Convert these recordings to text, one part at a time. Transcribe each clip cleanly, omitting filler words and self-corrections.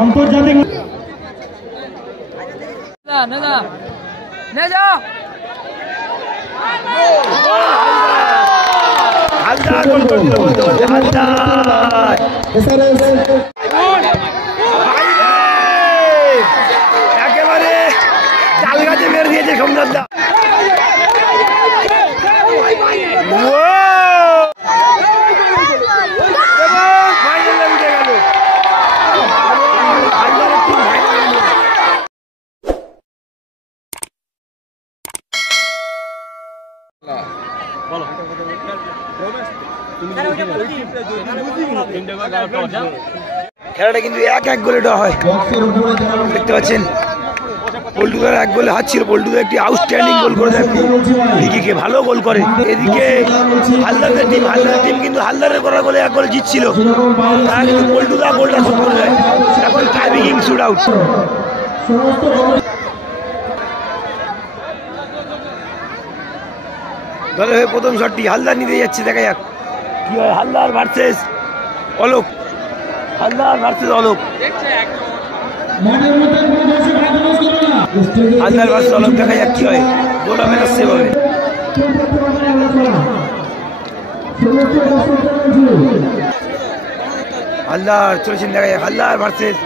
আন্তর্জাতিক একেবারে চাল গাছে মেরে দিয়েছে সোমনাথ দা। খেলাটা কিন্তু 1-1 গোলে দেওয়া হয়, দেখতে পাচ্ছেন। পল্টুদার 1 গোলে হাত ছিল, পল্টুদা একটি আউটস্ট্যান্ডিং গোল করে দেয়, দিকে ভালো গোল করে। এদিকে হালদারের টিম কিন্তু হালদারের করা গোলে 1 গোলে জিতছিল, তারা কিন্তু পল্টুদা গোলটা শোধ করে দেয়। এখন টাইমিং শুট আউট। দলের হয়ে প্রথম শটটি হালদার নিতে যাচ্ছে, দেখা যাক কি হয়। Haldar versus Alok, Haldar versus Alok, Haldar versus Alok, দেখা যাক কি হয়। গোল হবে না সেভ হবে। হালদার চলেছেন, দেখা যাক হালদার ভার্সেস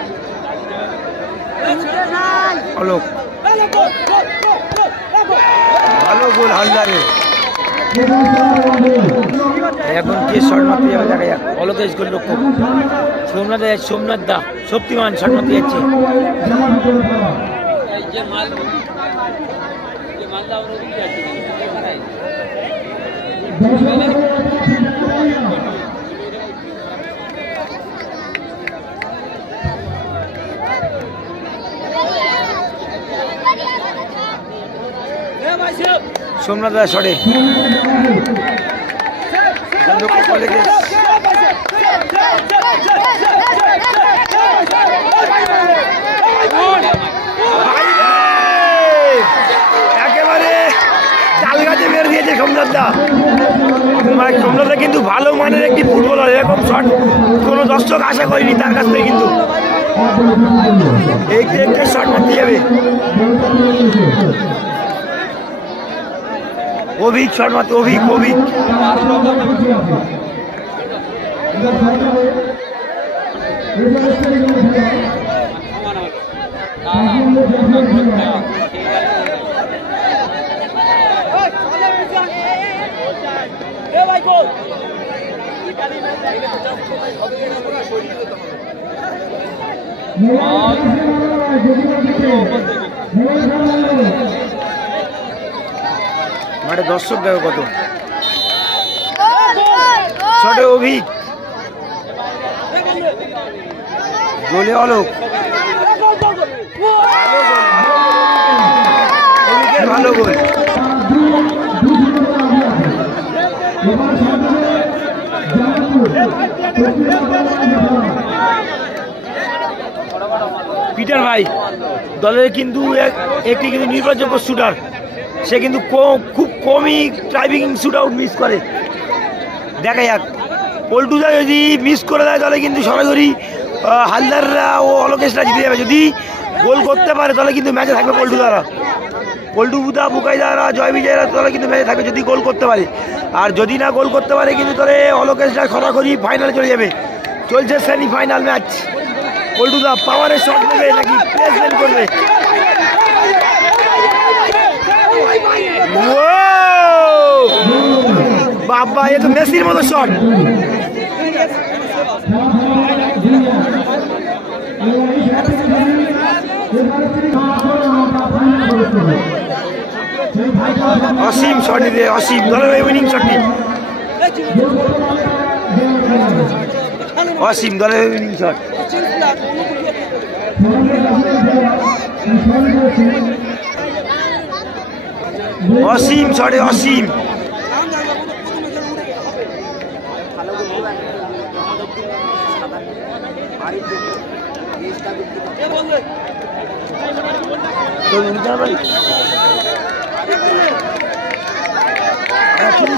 অলোক। ভালো গোল হালদারের। এখন কে শট মারতে যাবে, দেখা যাক। অলোকেশ গোলরক্ষক, সোমনাথ দা শক্তিমান শট মারতে যাচ্ছে। সোমনাথ দা শটে একেবারে চাল গাছে মেরে দিয়েছে সোমনাথ দা। সোমনাথ দা কিন্তু ভালো মানের একটি ফুটবলার, এরকম শট কোনো দর্শক আশা করেনি তার কাছ থেকে। কিন্তু এই শট মারতে যাবে অভিক, শট মারতে অভিক। মাঠে দর্শক দেখো কত। শটে অভিক, গোলে অলোক। ভালো গোল। পিটার ভাই দলের কিন্তু একটি কিন্তু নির্ভরযোগ্য শুটার, সে কিন্তু খুব কমই ড্রাইভিং শুট আউট মিস করে। দেখা যাক পল্টুদা যদি মিস করে দেয় তাহলে কিন্তু সরাসরি হালদাররা ও অলোকেশরা জিতে যাবে। যদি গোল করতে পারে তাহলে কিন্তু ম্যাচে থাকবে পল্টুদা বুকাইদারা জয় বিজয়রা, তাহলে কিন্তু ম্যাচে থাকবে যদি গোল করতে পারে। আর যদি না গোল করতে পারে কিন্তু তাহলে অলোকেশরা সরাসরি ফাইনালে চলে যাবে। চলছে সেমিফাইনাল ম্যাচ। পল্টুদা পাওয়ারের শট নেবে নাকি প্লেসমেন্ট করবে? বাবা, এ তো মেসির মতো শট। অসীম শট দিতে, অসীম দলের উইনিং শটটি, অসীম দলের উইনিং শট। অসীম শটে অসীম।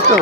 তো